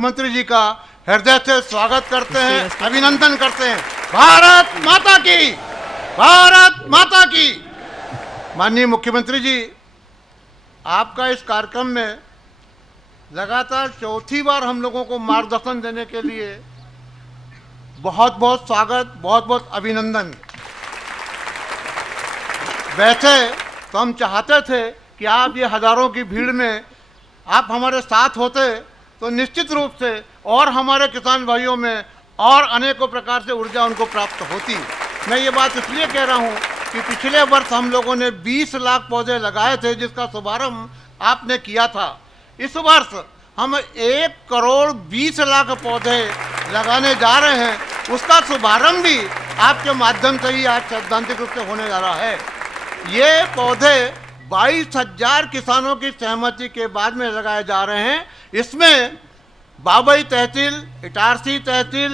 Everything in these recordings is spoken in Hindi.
मुख्यमंत्री जी का हृदय से स्वागत करते हैं, अभिनंदन करते हैं। भारत माता की, भारत माता की। माननीय मुख्यमंत्री जी, आपका इस कार्यक्रम में लगातार चौथी बार हम लोगों को मार्गदर्शन देने के लिए बहुत बहुत स्वागत, बहुत बहुत अभिनंदन। वैसे तो हम चाहते थे कि आप ये हजारों की भीड़ में आप हमारे साथ होते तो निश्चित रूप से और हमारे किसान भाइयों में और अनेकों प्रकार से ऊर्जा उनको प्राप्त होती। मैं ये बात इसलिए कह रहा हूँ कि पिछले वर्ष हम लोगों ने 20 लाख पौधे लगाए थे, जिसका शुभारंभ आपने किया था। इस वर्ष हम 1 करोड़ 20 लाख पौधे लगाने जा रहे हैं। उसका शुभारंभ भी आपके माध्यम से ही आज सैद्धांतिक रूप से होने जा रहा है। ये पौधे 22,000 किसानों की सहमति के बाद में लगाए जा रहे हैं। इसमें बाबई तहसील, इटारसी तहसील,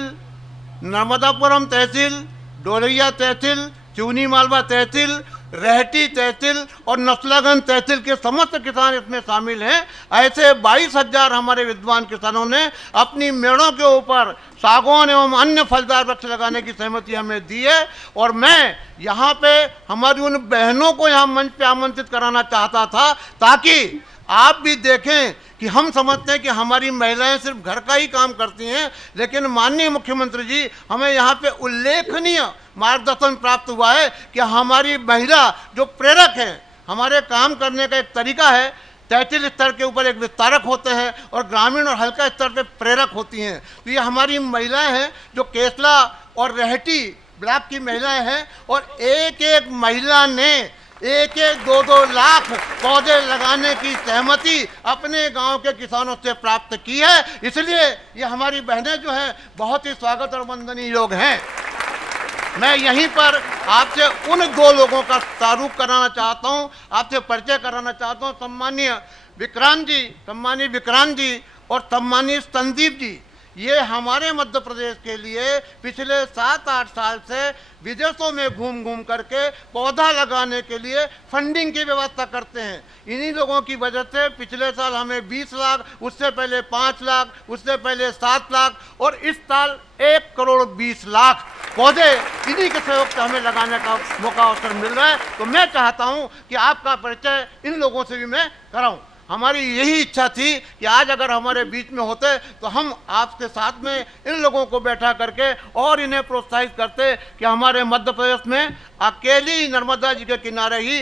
नर्मदापुरम तहसील, डोरैया तहसील, चूनी मालवा तहसील, रहटी तहसील और नसलागंज तहसील के समस्त किसान इसमें शामिल हैं। ऐसे 22,000 हमारे विद्वान किसानों ने अपनी मेड़ों के ऊपर सागौन एवं अन्य फलदार वृक्ष लगाने की सहमति हमें दी है। और मैं यहाँ पे हमारी उन बहनों को यहाँ मंच पे आमंत्रित कराना चाहता था, ताकि आप भी देखें कि हम समझते हैं कि हमारी महिलाएं सिर्फ घर का ही काम करती हैं, लेकिन माननीय मुख्यमंत्री जी, हमें यहाँ पे उल्लेखनीय मार्गदर्शन प्राप्त हुआ है कि हमारी महिला जो प्रेरक हैं, हमारे काम करने का एक तरीका है। तहसील स्तर के ऊपर एक विस्तारक होते हैं और ग्रामीण और हल्का स्तर पे प्रेरक होती हैं। तो ये हमारी महिलाएं हैं जो केसला और रहटी ब्लॉक की महिलाएं हैं, और एक एक महिला ने 1-2 लाख पौधे लगाने की सहमति अपने गांव के किसानों से प्राप्त की है। इसलिए ये हमारी बहनें जो हैं बहुत ही स्वागत और वंदनीय लोग हैं। मैं यहीं पर आपसे उन 2 लोगों का तारुफ कराना चाहता हूं, आपसे परिचय कराना चाहता हूं। सम्मानीय विक्रांत जी और सम्मानीय संदीप जी, ये हमारे मध्य प्रदेश के लिए पिछले 7-8 साल से विदेशों में घूम घूम करके पौधा लगाने के लिए फंडिंग की व्यवस्था करते हैं। इन्हीं लोगों की वजह से पिछले साल हमें 20 लाख, उससे पहले 5 लाख, उससे पहले 7 लाख और इस साल 1 करोड़ 20 लाख पौधे इन्हीं के सहयोग से हमें लगाने का मौका अवसर मिल रहा है। तो मैं चाहता हूँ कि आपका परिचय इन लोगों से भी मैं कराऊँ। हमारी यही इच्छा थी कि आज अगर हमारे बीच में होते तो हम आपके साथ में इन लोगों को बैठा करके और इन्हें प्रोत्साहित करते कि हमारे मध्य प्रदेश में अकेली नर्मदा जी के किनारे ही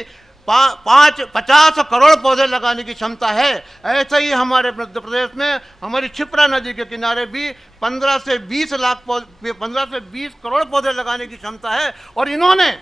50 करोड़ पौधे लगाने की क्षमता है। ऐसे ही हमारे मध्य प्रदेश में हमारी क्षिप्रा नदी के किनारे भी 15 से 20 करोड़ पौधे लगाने की क्षमता है। और इन्होंने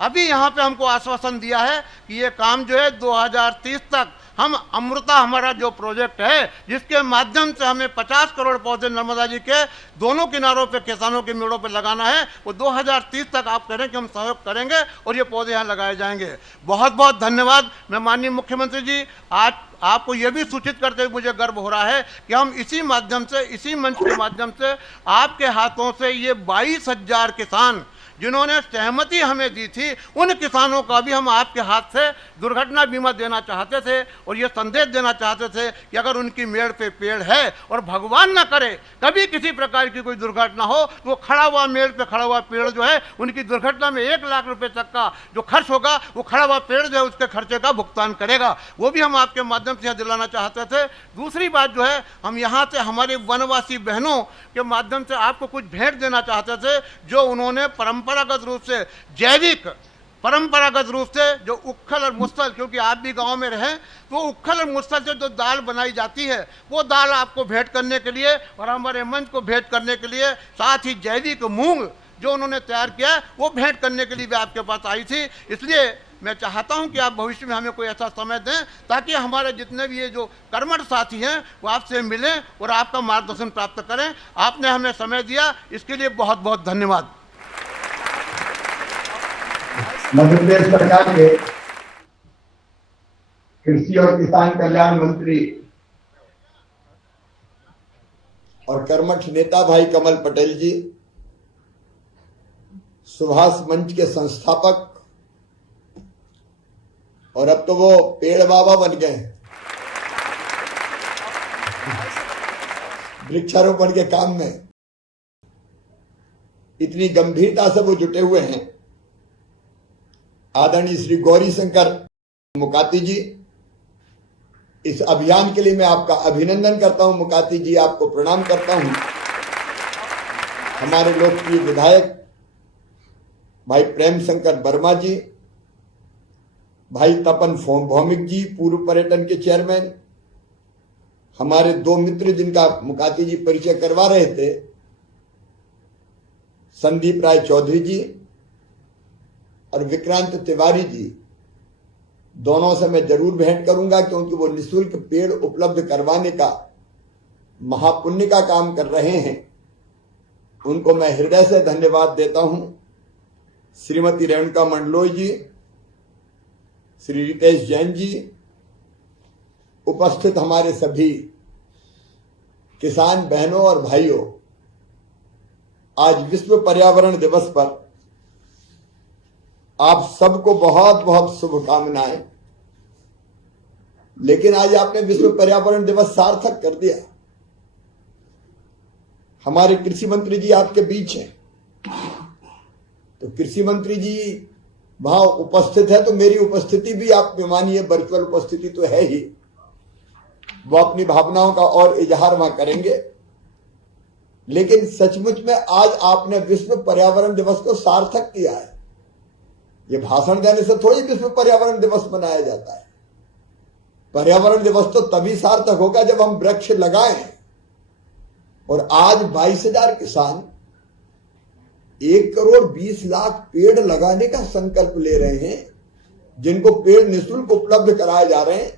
अभी यहाँ पे हमको आश्वासन दिया है कि ये काम जो है 2030 तक हम अमृता, हमारा जो प्रोजेक्ट है जिसके माध्यम से हमें 50 करोड़ पौधे नर्मदा जी के दोनों किनारों पे किसानों के मेड़ों पे लगाना है, वो 2030 तक आप कह रहे हैं कि हम सहयोग करेंगे और ये पौधे यहाँ लगाए जाएंगे। बहुत बहुत धन्यवाद। मैं माननीय मुख्यमंत्री जी, आज आपको ये भी सूचित करते हुए मुझे गर्व हो रहा है कि हम इसी माध्यम से, इसी मंच के माध्यम से आपके हाथों से ये 22,000 किसान जिन्होंने सहमति हमें दी थी, उन किसानों का भी हम आपके हाथ से दुर्घटना बीमा देना चाहते थे और ये संदेश देना चाहते थे कि अगर उनकी मेड़ पे पेड़ है और भगवान ना करे कभी किसी प्रकार की कोई दुर्घटना हो, तो वो खड़ा हुआ मेड़ पे खड़ा हुआ पेड़ जो है उनकी दुर्घटना में 1 लाख रुपए तक का जो खर्च होगा वो खड़ा हुआ पेड़ जो है उसके खर्चे का भुगतान करेगा। वो भी हम आपके माध्यम से दिलाना चाहते थे। दूसरी बात जो है, हम यहाँ से हमारे वनवासी बहनों के माध्यम से आपको कुछ भेंट देना चाहते थे, जो उन्होंने परंपरागत रूप से परंपरागत रूप से जो उखल और मुसल, क्योंकि आप भी गांव में रहें, तो उखल और मुसल से जो दाल बनाई जाती है वो दाल आपको भेंट करने के लिए और हमारे मंच को भेंट करने के लिए, साथ ही जैविक मूंग जो उन्होंने तैयार किया वो भेंट करने के लिए भी आपके पास आई थी। इसलिए मैं चाहता हूं कि आप भविष्य में हमें कोई ऐसा समय दें ताकि हमारे जितने भी ये जो कर्मठ साथी हैं वो आपसे मिलें और आपका मार्गदर्शन प्राप्त करें। आपने हमें समय दिया, इसके लिए बहुत बहुत धन्यवाद। मध्य प्रदेश सरकार के कृषि और किसान कल्याण मंत्री और कर्मठ नेता भाई कमल पटेल जी, सुभाष मंच के संस्थापक और अब तो वो पेड़ बाबा बन गए, वृक्षारोपण के काम में इतनी गंभीरता से वो जुटे हुए हैं। आदरणीय श्री गौरी शंकर मुकाती जी, इस अभियान के लिए मैं आपका अभिनंदन करता हूं। मुकाती जी, आपको प्रणाम करता हूं। हमारे लोकप्रिय विधायक भाई प्रेम शंकर वर्मा जी, भाई तपन भौमिक जी, पूर्व पर्यटन के चेयरमैन, हमारे दो मित्र जिनका मुकाती जी परिचय करवा रहे थे, संदीप राय चौधरी जी और विक्रांत तिवारी जी, दोनों से मैं जरूर भेंट करूंगा क्योंकि वो निःशुल्क पेड़ उपलब्ध करवाने का महापुण्य का काम कर रहे हैं। उनको मैं हृदय से धन्यवाद देता हूं। श्रीमती रेणुका मंडलोई जी, श्री रितेश जैन जी, उपस्थित हमारे सभी किसान बहनों और भाइयों, आज विश्व पर्यावरण दिवस पर आप सबको बहुत बहुत शुभकामनाएं। लेकिन आज आपने विश्व पर्यावरण दिवस सार्थक कर दिया। हमारे कृषि मंत्री जी आपके बीच हैं, तो कृषि मंत्री जी वहां उपस्थित है, तो मेरी उपस्थिति भी आप मानिए, वर्चुअल उपस्थिति तो है ही, वो अपनी भावनाओं का और इजहार वहां करेंगे। लेकिन सचमुच में आज आपने विश्व पर्यावरण दिवस को सार्थक किया है। ये भाषण देने से थोड़ी विश्व पर्यावरण दिवस मनाया जाता है। पर्यावरण दिवस तो तभी सार्थक होगा जब हम वृक्ष लगाएं। और आज 22,000 किसान 1,20,00,000 पेड़ लगाने का संकल्प ले रहे हैं, जिनको पेड़ निःशुल्क उपलब्ध कराए जा रहे हैं।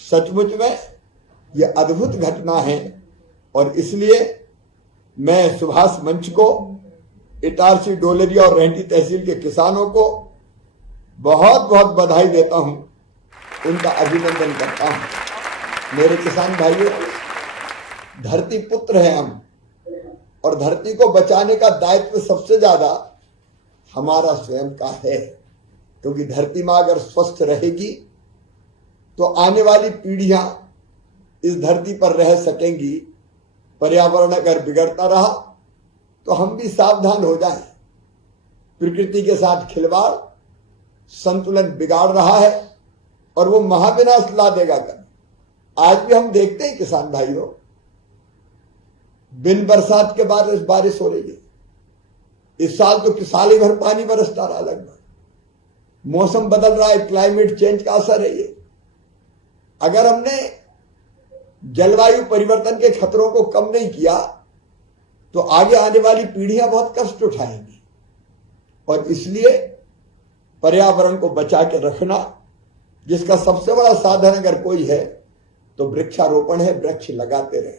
सचमुच में यह अद्भुत घटना है और इसलिए मैं सुभाष मंच को, इटारसी, डोलरिया और रेहटी तहसील के किसानों को बहुत बहुत बधाई देता हूं, उनका अभिनंदन करता हूं। मेरे किसान भाइयों, धरती पुत्र हैं हम, और धरती को बचाने का दायित्व सबसे ज्यादा हमारा स्वयं का है, क्योंकि धरती मां अगर स्वस्थ रहेगी तो आने वाली पीढ़ियां इस धरती पर रह सकेंगी। पर्यावरण अगर बिगड़ता रहा तो हम भी सावधान हो जाएं। प्रकृति के साथ खिलवाड़ संतुलन बिगाड़ रहा है और वो महाविनाश ला देगा कर। आज भी हम देखते हैं किसान भाइयों, बिन बरसात के बाद बारिश हो रही है। इस साल तो साल भर पानी बरसता रहा लगभग। मौसम बदल रहा है, क्लाइमेट चेंज का असर है ये। अगर हमने जलवायु परिवर्तन के खतरों को कम नहीं किया तो आगे आने वाली पीढ़ियां बहुत कष्ट उठाएंगी। और इसलिए पर्यावरण को बचा के रखना, जिसका सबसे बड़ा साधन अगर कोई है तो वृक्षारोपण है। वृक्ष लगाते रहे।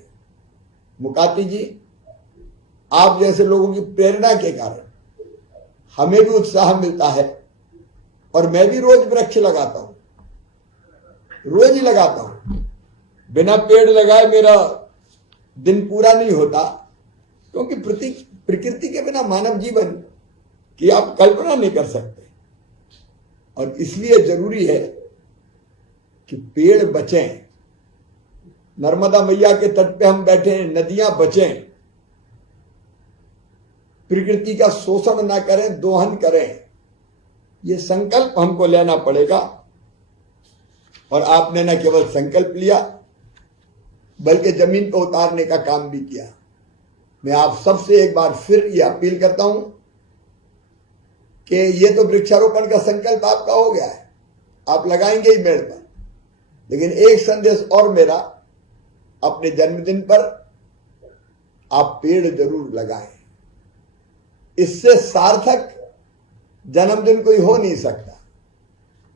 मुकाती जी, आप जैसे लोगों की प्रेरणा के कारण हमें भी उत्साह मिलता है और मैं भी रोज वृक्ष लगाता हूं, रोज ही लगाता हूं। बिना पेड़ लगाए मेरा दिन पूरा नहीं होता, क्योंकि प्रकृति के बिना मानव जीवन की आप कल्पना नहीं कर सकते। और इसलिए जरूरी है कि पेड़ बचें। नर्मदा मैया के तट पे हम बैठे हैं, नदियां बचें, प्रकृति का शोषण ना करें, दोहन करें। ये संकल्प हमको लेना पड़ेगा। और आपने न केवल संकल्प लिया बल्कि जमीन पर उतारने का काम भी किया। मैं आप सबसे एक बार फिर ये अपील करता हूं कि ये तो वृक्षारोपण का संकल्प आपका हो गया है, आप लगाएंगे ही पेड़ पर, लेकिन एक संदेश और मेरा, अपने जन्मदिन पर आप पेड़ जरूर लगाएं। इससे सार्थक जन्मदिन कोई हो नहीं सकता।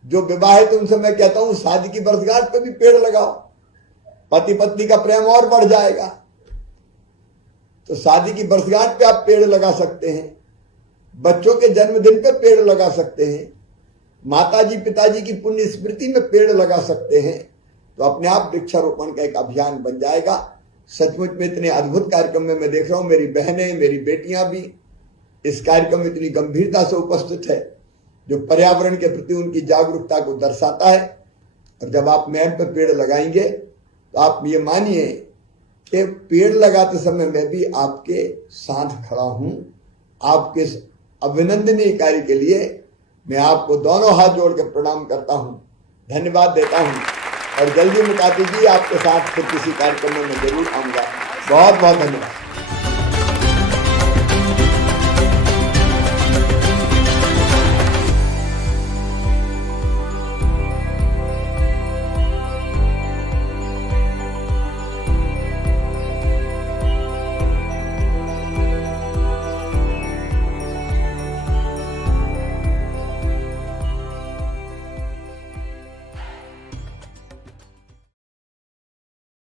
जो विवाहित उनसे मैं कहता हूं, शादी की वर्षगांठ पे भी पेड़ लगाओ, पति पत्नी का प्रेम और बढ़ जाएगा। तो शादी की वर्षगांठ पे आप पेड़ लगा सकते हैं, बच्चों के जन्मदिन पे पेड़ लगा सकते हैं, माताजी पिताजी की पुण्य स्मृति में पेड़ लगा सकते हैं। तो अपने आप वृक्षारोपण का एक अभियान बन जाएगा। सचमुच में इतने अद्भुत कार्यक्रम में मैं देख रहा हूं, मेरी बहनें, मेरी बेटियां भी इस कार्यक्रम में इतनी गंभीरता से उपस्थित है, जो पर्यावरण के प्रति उनकी जागरूकता को दर्शाता है। और जब आप मैन पर पेड़ लगाएंगे तो आप ये मानिए कि पेड़ लगाते समय मैं भी आपके साथ खड़ा हूं। आपके इस अभिनंदनीय कार्य के लिए मैं आपको दोनों हाथ जोड़ के प्रणाम करता हूं, धन्यवाद देता हूं। और जल्दी मुकाती जी आपके साथ फिर किसी कार्यक्रम में मैं जरूर आऊंगा। बहुत बहुत धन्यवाद।